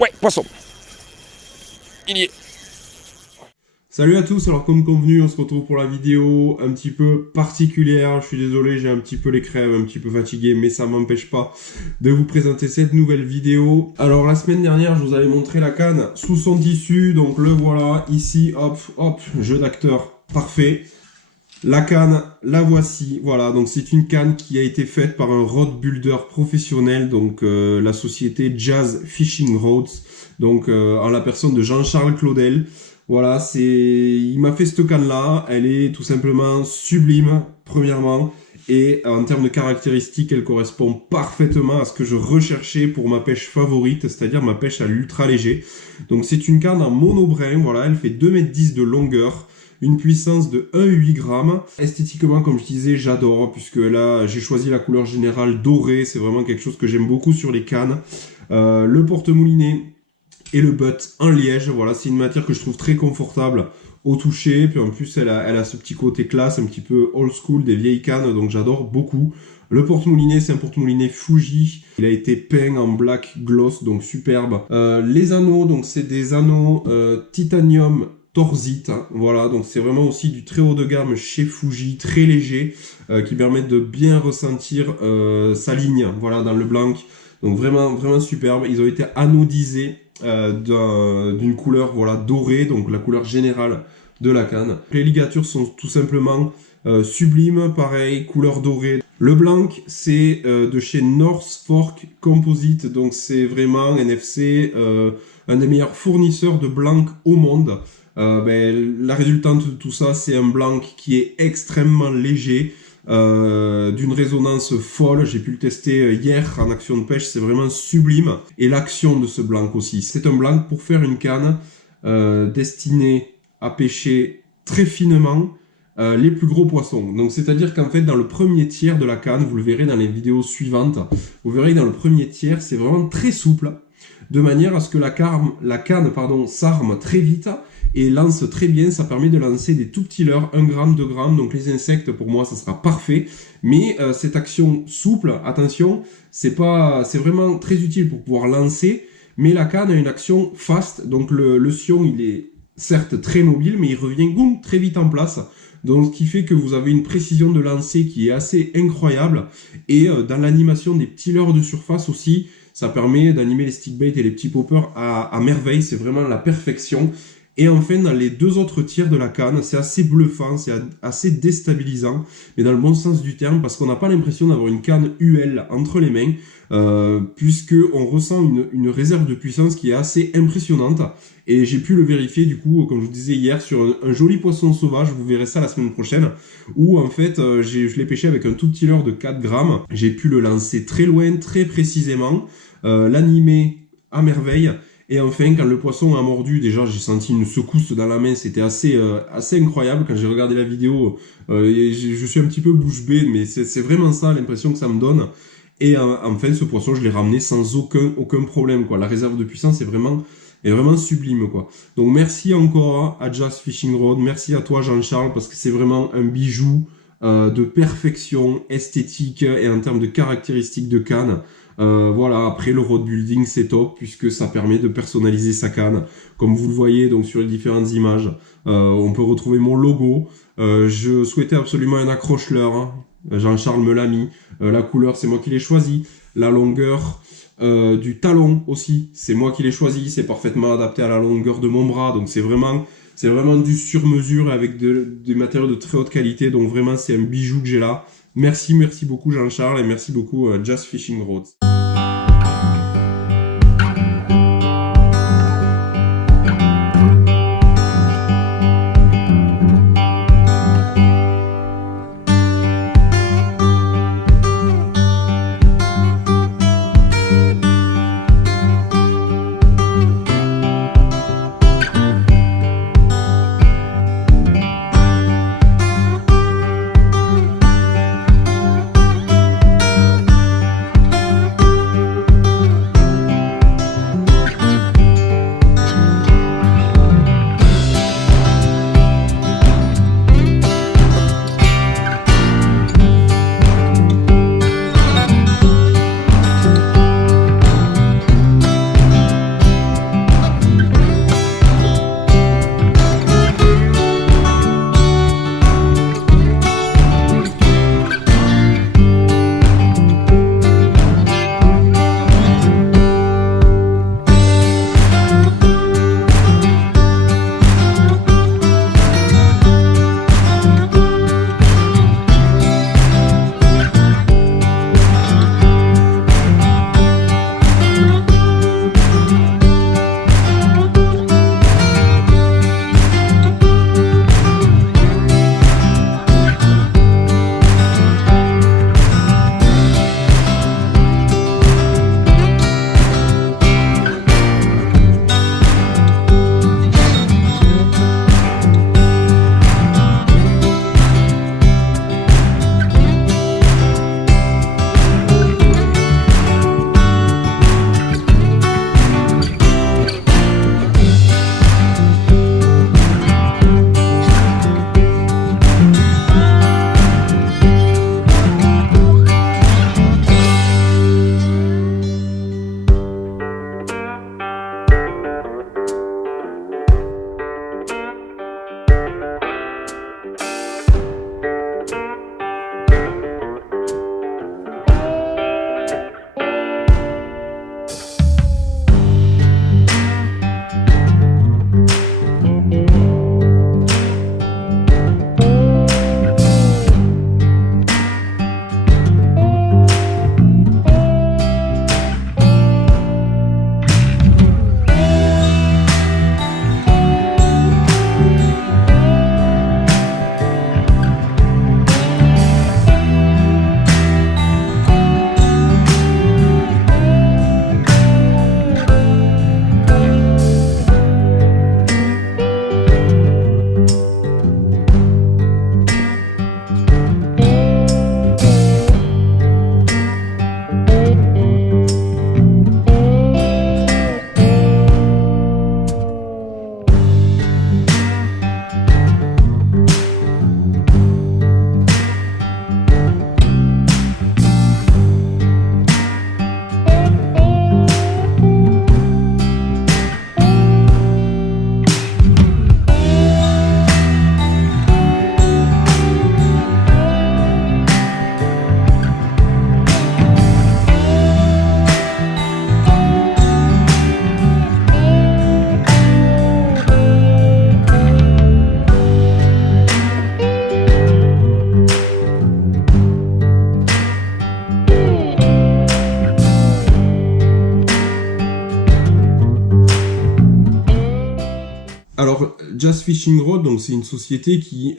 Ouais, poisson. Il y est. Salut à tous, alors comme convenu, on se retrouve pour la vidéo un petit peu particulière. Je suis désolé, j'ai un petit peu les crèves, un petit peu fatigué, mais ça m'empêche pas de vous présenter cette nouvelle vidéo. Alors la semaine dernière, je vous avais montré la canne sous son tissu, donc le voilà, ici, hop, hop, jeu d'acteur parfait. La canne, la voici, voilà, donc c'est une canne qui a été faite par un rod builder professionnel, donc la société Jazz Fishing Rods, donc en la personne de Jean-Charles Claudel. Voilà, il m'a fait cette canne-là, elle est tout simplement sublime, premièrement, et en termes de caractéristiques, elle correspond parfaitement à ce que je recherchais pour ma pêche favorite, c'est-à-dire ma pêche à l'ultra léger. Donc c'est une canne en monobrin, voilà, elle fait 2,10 m de longueur, une puissance de 1,8 g. Esthétiquement, comme je disais, j'adore, puisque là, j'ai choisi la couleur générale dorée, c'est vraiment quelque chose que j'aime beaucoup sur les cannes. Le porte-moulinet et le butt en liège, voilà, c'est une matière que je trouve très confortable au toucher, puis en plus elle a ce petit côté classe, un petit peu old school des vieilles cannes, donc j'adore beaucoup. Le porte-moulinet, c'est un porte-moulinet Fuji, il a été peint en black gloss, donc superbe. Les anneaux, donc c'est des anneaux titanium torsite, hein, voilà, donc c'est vraiment aussi du très haut de gamme chez Fuji, très léger, qui permettent de bien ressentir sa ligne, voilà, dans le blanc, donc vraiment, vraiment superbe. Ils ont été anodisés d'une couleur, voilà, dorée, donc la couleur générale de la canne. Les ligatures sont tout simplement sublimes, pareil, couleur dorée. Le blanc, c'est de chez North Fork Composite, donc c'est vraiment NFC, un des meilleurs fournisseurs de blanc au monde. La résultante de tout ça, c'est un blanc qui est extrêmement léger, d'une résonance folle. J'ai pu le tester hier en action de pêche, c'est vraiment sublime. Et l'action de ce blanc aussi, c'est un blanc pour faire une canne destinée à pêcher très finement les plus gros poissons. Donc c'est à dire qu'en fait dans le premier tiers de la canne, vous le verrez dans les vidéos suivantes, vous verrez que dans le premier tiers c'est vraiment très souple, de manière à ce que la canne s'arme très vite et lance très bien. Ça permet de lancer des tout petits leurres, 1 g, 2 g, donc les insectes pour moi ça sera parfait. Mais cette action souple, attention, c'est vraiment très utile pour pouvoir lancer, mais la canne a une action fast, donc le sion il est certes très mobile, mais il revient boum, très vite en place. Donc ce qui fait que vous avez une précision de lancer qui est assez incroyable, et dans l'animation des petits leurres de surface aussi, ça permet d'animer les stickbaits et les petits poppers à merveille, c'est vraiment la perfection. Et enfin, dans les deux autres tiers de la canne, c'est assez bluffant, c'est assez déstabilisant, mais dans le bon sens du terme, parce qu'on n'a pas l'impression d'avoir une canne UL entre les mains, puisqu'on ressent une réserve de puissance qui est assez impressionnante. Et j'ai pu le vérifier, du coup, comme je vous disais hier, sur un joli poisson sauvage, vous verrez ça la semaine prochaine, où en fait, je l'ai pêché avec un tout petit leurre de 4 grammes. J'ai pu le lancer très loin, très précisément, l'animer à merveille. Et enfin, quand le poisson a mordu, déjà j'ai senti une secousse dans la main, c'était assez incroyable. Quand j'ai regardé la vidéo, je suis un petit peu bouche bée, mais c'est vraiment ça l'impression que ça me donne. Et enfin, ce poisson, je l'ai ramené sans aucun problème, quoi. La réserve de puissance est vraiment sublime, quoi. Donc merci encore à Jazz Fishing Rod, merci à toi Jean-Charles, parce que c'est vraiment un bijou de perfection esthétique et en termes de caractéristiques de canne. Voilà, après le road building c'est top puisque ça permet de personnaliser sa canne, comme vous le voyez donc sur les différentes images. On peut retrouver mon logo. Je souhaitais absolument un accroche-leurre, hein. Jean-Charles me l'a mis. La couleur c'est moi qui l'ai choisi. La longueur du talon aussi c'est moi qui l'ai choisi, c'est parfaitement adapté à la longueur de mon bras, donc c'est vraiment du sur-mesure avec des matériaux de très haute qualité, donc vraiment c'est un bijou que j'ai là. Merci beaucoup Jean-Charles et merci beaucoup Jazz Fishing Rods. Alors, Just Fishing Rod, donc c'est une société qui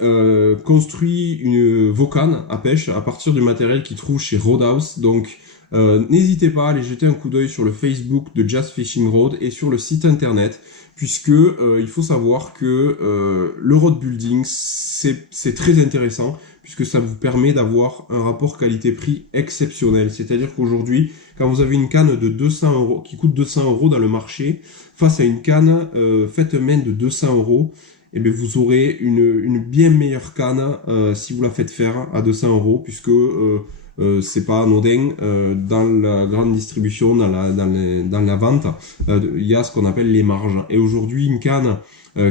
construit vos cannes à pêche à partir du matériel qu'ils trouvent chez Roadhouse. Donc, n'hésitez pas à aller jeter un coup d'œil sur le Facebook de Just Fishing Rod et sur le site internet, puisque il faut savoir que le road building, c'est très intéressant, puisque ça vous permet d'avoir un rapport qualité-prix exceptionnel. C'est-à-dire qu'aujourd'hui, quand vous avez une canne de 200 euros, qui coûte 200 euros dans le marché, face à une canne faite main de 200 euros, eh bien, vous aurez une bien meilleure canne si vous la faites faire à 200 euros, puisque c'est pas anodin. Dans la grande distribution, dans la vente, il y a ce qu'on appelle les marges. Et aujourd'hui, une canne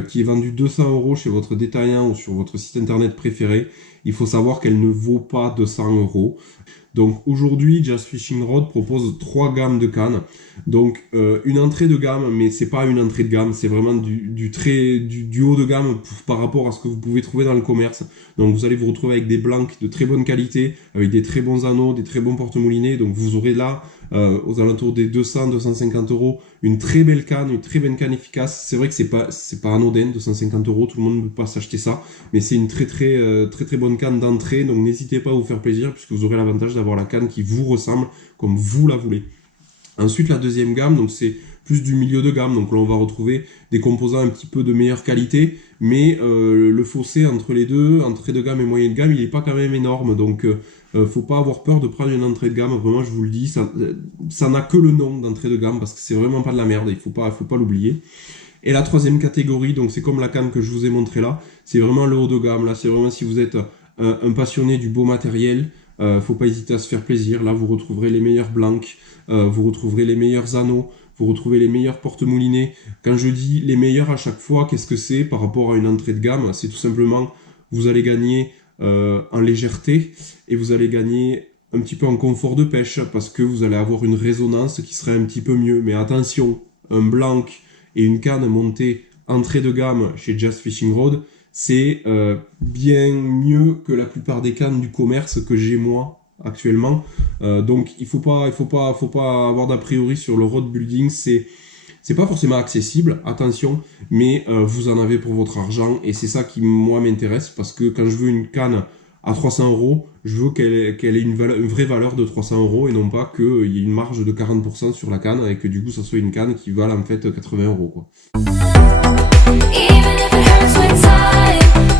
qui est vendue 200 euros chez votre détaillant ou sur votre site internet préféré, il faut savoir qu'elle ne vaut pas 200 euros. Donc aujourd'hui, Just Fishing Rod propose 3 gammes de cannes. Donc une entrée de gamme, mais c'est pas une entrée de gamme, c'est vraiment du haut de gamme par rapport à ce que vous pouvez trouver dans le commerce. Donc vous allez vous retrouver avec des blancs de très bonne qualité, avec des très bons anneaux, des très bons porte-moulinets. Donc vous aurez là, aux alentours des 200-250 euros, une très belle canne, une très belle canne efficace. C'est vrai que c'est pas anodin, 250 euros, tout le monde ne peut pas s'acheter ça, mais c'est une très bonne canne d'entrée. Donc n'hésitez pas à vous faire plaisir, puisque vous aurez l'avantage d'avoir la canne qui vous ressemble comme vous la voulez. Ensuite, la deuxième gamme, donc c'est plus du milieu de gamme. Donc là, on va retrouver des composants un petit peu de meilleure qualité, mais le fossé entre les deux, entrée de gamme et moyenne gamme, il n'est pas quand même énorme. Donc, faut pas avoir peur de prendre une entrée de gamme. Vraiment, je vous le dis, ça n'a que le nom d'entrée de gamme, parce que c'est vraiment pas de la merde. Il faut pas l'oublier. Et la troisième catégorie, donc c'est comme la canne que je vous ai montré là, c'est vraiment le haut de gamme. Là, c'est vraiment si vous êtes un passionné du beau matériel. Faut pas hésiter à se faire plaisir. Là, vous retrouverez les meilleurs blancs, vous retrouverez les meilleurs anneaux, vous retrouvez les meilleurs porte-moulinets. Quand je dis les meilleurs à chaque fois, qu'est-ce que c'est par rapport à une entrée de gamme? C'est tout simplement, vous allez gagner en légèreté et vous allez gagner un petit peu en confort de pêche, parce que vous allez avoir une résonance qui serait un petit peu mieux. Mais attention, un blanc et une canne montée entrée de gamme chez Just Fishing Rod, c'est bien mieux que la plupart des cannes du commerce que j'ai moi actuellement. Donc il faut pas avoir d'a priori sur le road building. C'est pas forcément accessible, attention, mais vous en avez pour votre argent, et c'est ça qui moi m'intéresse, parce que quand je veux une canne à 300 euros, je veux qu'elle ait une vraie valeur de 300 euros, et non pas qu'il y ait une marge de 40% sur la canne et que du coup ça soit une canne qui vale en fait 80 euros, quoi. Even if it hurts inside.